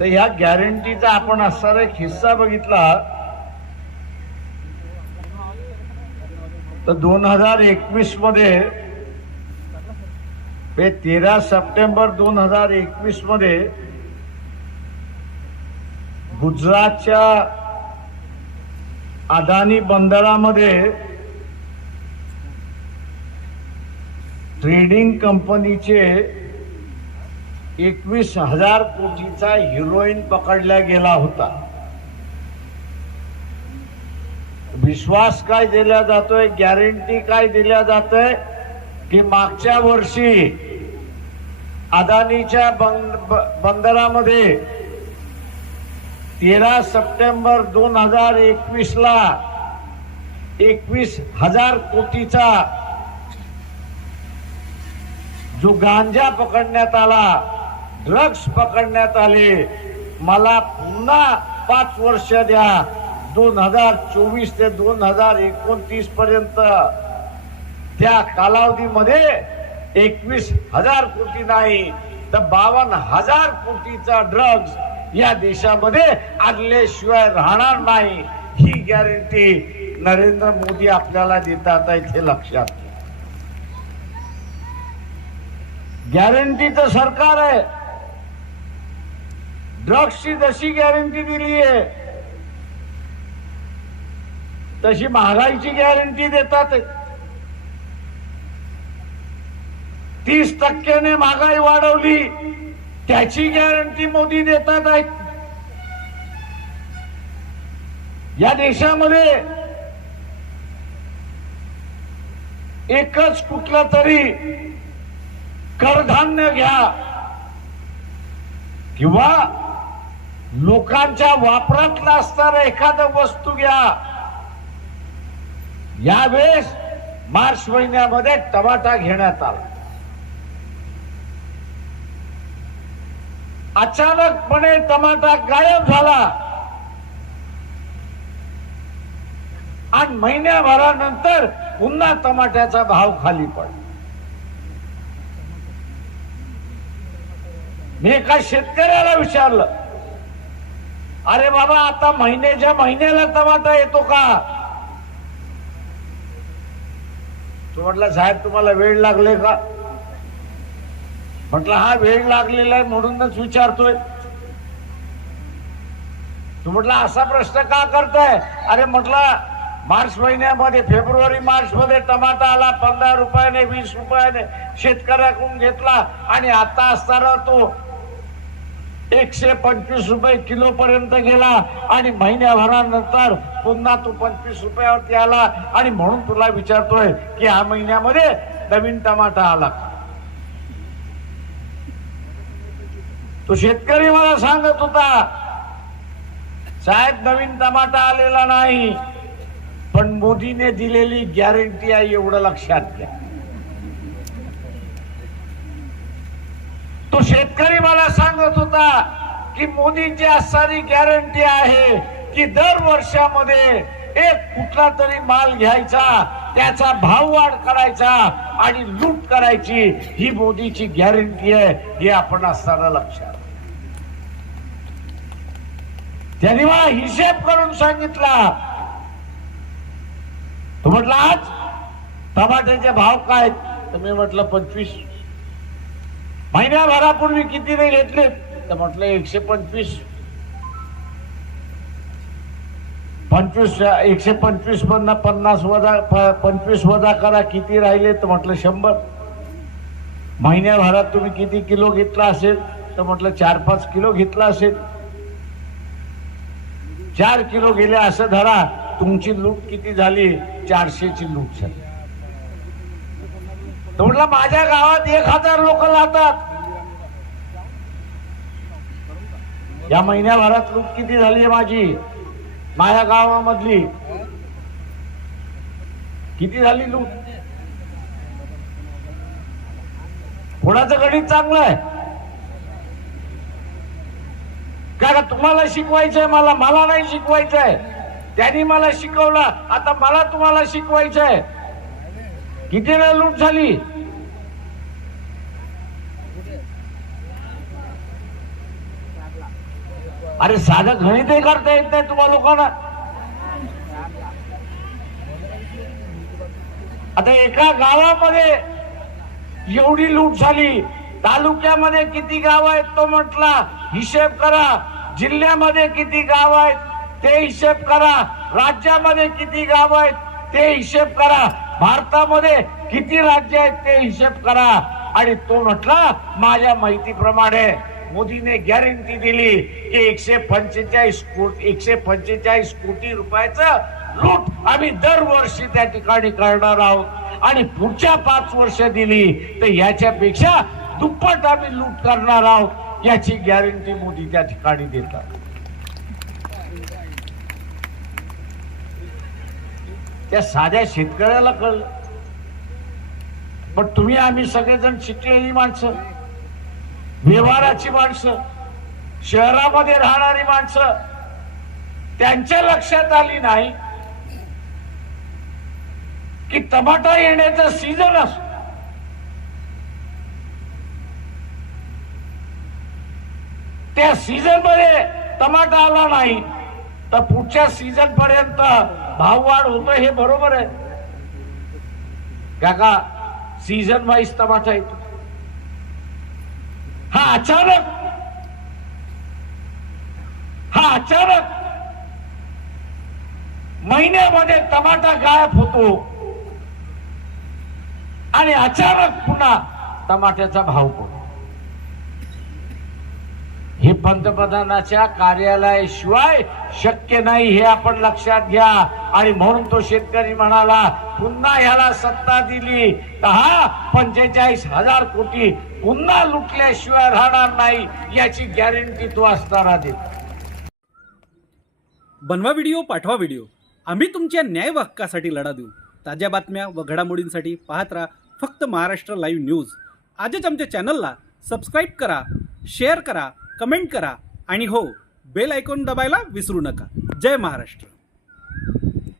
तर ह्या गॅरंटीचा आपण असणारा एक हिस्सा बघितला तर 2021 मध्ये 13 सप्टेंबर 2021 मध्ये गुजरातच्या अदानी बंदरामध्ये ट्रेडिंग कंपनीचे 21,000 कोटीचा हिरोईन पकडला गेला होता। विश्वास काय दिला जातोय, गॅरंटी काय दिल्या जातोय की मागच्या वर्षी अदानीच्या बंदरामध्ये 13 सप्टेंबर 2021 ला 21,000 कोटीचा जो गांजा पकडण्यात आला, ड्रग्स पकडण्यात आले। मला पुन्हा 5 वर्ष द्या, 2024 ते 2029 पर्यंत त्या कालावधीमध्ये 21,000 कोटी नाही तर 52,000 कोटीचा ड्रग्ज या देशामध्ये आणल्याशिवाय राहणार नाही। ही गॅरंटी नरेंद्र मोदी आपल्याला देतात आहे, हे लक्षात घ्या। गॅरंटीचं सरकार आहे। ड्रग्सची जशी गॅरंटी दिली आहे तशी महागाईची गॅरंटी देतात। 30% महागाई वाढवली त्याची गॅरंटी मोदी देतात आहेत। या देशामध्ये एकच कुठला तरी कडधान्य घ्या किंवा लोकांच्या वापरातला असणारा एखादं वस्तू घ्या। यावेळेस मार्च महिन्यामध्ये टमाटा घेण्यात आला। अचानकपणे टमाटा गायब झाला आणि महिन्याभरानंतर पुन्हा टमाट्याचा भाव खाली पडला। मी एका शेतकऱ्याला विचारलं, अरे बाबा आता महिन्याच्या महिन्याला टमाटा येतो का? तो म्हटला, साहेब तुम्हाला वेळ लागले का? म्हटलं हा वेळ लागलेला आहे म्हणूनच विचारतोय। तो म्हटला असा प्रश्न का करताय? अरे म्हटलं मार्च महिन्यामध्ये फेब्रुवारी मार्च मध्ये टमाटा आला 15 रुपयाने 20 रुपयाने शेतकऱ्याकडून घेतला आणि आता असताना तो 125 रुपये किलो पर्यंत गेला आणि महिन्याभरानंतर पुन्हा तो 25 रुपयावरती आला। आणि म्हणून तुला विचारतोय की ह्या महिन्यामध्ये नवीन टमाटा आला। तो शेतकरी मला सांगत होता, साहेब नवीन टमाटा आलेला नाही पण मोदीने दिलेली गॅरंटी आहे एवढं लक्षात घ्या। तो शेतकरी मला सांगत होता की मोदींची असणारी गॅरंटी आहे की दर वर्षामध्ये एक कुठला तरी माल घ्यायचा, त्याचा भाव वाढ करायचा आणि लूट करायची, ही मोदीची गॅरंटी आहे। हे आपण असताना लक्षात। त्यांनी मला हिशेब करून सांगितला। तो म्हटला आज टमाट्याचे भाव काय? तर मी म्हटलं 25। महिन्याभरापूर्वी कितीने घेतले? तर म्हटलं 125। 125 मधनं 50 वजा 25 वजा करा, किती राहिले? तर म्हटलं 100। महिन्याभरात तुम्ही किती किलो घेतला असेल? तर म्हटलं 4-5 किलो घेतला असेल। 4 किलो गेले असं धरा, तुमची लूट किती झाली? 400 ची लूट झाली। तर म्हटलं माझ्या गावात 1000 लोक राहतात, या महिन्याभरात लूट किती झाली आहे माझी? माझ्या गावामधली किती झाली लूट? कोणाचं गणित चांगलं आहे का? तुम्हाला शिकवायचंय, मला नाही शिकवायचंय। त्यांनी मला शिकवलं, आता मला तुम्हाला शिकवायचंय। किती वेळा लूट झाली? अरे साधं गणितही करता येत नाही तुम्हाला लोकांना. आता एका गावामध्ये एवढी लूट झाली, तालुक्यामध्ये किती गाव आहेत तो म्हटला, हिशेब करा. जिल्ह्यामध्ये किती गाव आहेत ते हिशेब करा. राज्यामध्ये किती गाव आहेत ते हिशेब करा. भारतामध्ये किती राज्य आहेत ते हिशेब करा. आणि तो म्हटला माझ्या माहितीप्रमाणे मोदीने गॅरंटी दिली की 145 कोटी रुपयाचं लूट आम्ही दरवर्षी त्या ठिकाणी करणार आहोत. आणि पुढच्या 5 वर्ष दिली तर याच्यापेक्षा दुप्पट आम्ही लूट करणार आहोत याची गॅरंटी मोदी त्या ठिकाणी देतात. त्या साध्या शेतकऱ्याला कळलं, पण तुम्ही आम्ही सगळेजण शिकलेली माणसं, व्यवहाराची माणसं, शहरामध्ये राहणारी माणसं, त्यांच्या लक्षात आली नाही की टमाटा येण्याचा सीझन असतो. त्या सीझन मध्ये टमाटा आला नाही तर पुढच्या सीझन पर्यंत भाव वाढ होतो, हे बरोबर आहे काका. सीझन वाईज टमाटा येतो. हा अचानक महिन्यामध्ये टमाटा गायब होतो आणि अचानक पुन्हा टमाट्याचा भाव पडतो. हे पंतप्रधानाच्या कार्यालयाशिवाय शक्य नाही, हे आपण लक्षात घ्या. आणि म्हणून तो शेतकरी म्हणाला पुन्हा ह्याला सत्ता दिली तर हा 45,000 कोटी पुन्हा लुटल्याशिवाय राहणार नाही याची गॅरंटी तो असताना दे. बनवा व्हिडिओ, पाठवा व्हिडिओ, आम्ही तुमच्या न्याय व हक्कासाठी लढा देऊ. ताज्या बातम्या व घडामोडींसाठी पाहत राहा फक्त महाराष्ट्र लाईव्ह न्यूज. आजच आमच्या चॅनलला सबस्क्राईब करा, शेअर करा, कमेंट करा आणि हो, बेल आयकॉन दबायला विसरू नका. जय महाराष्ट्र.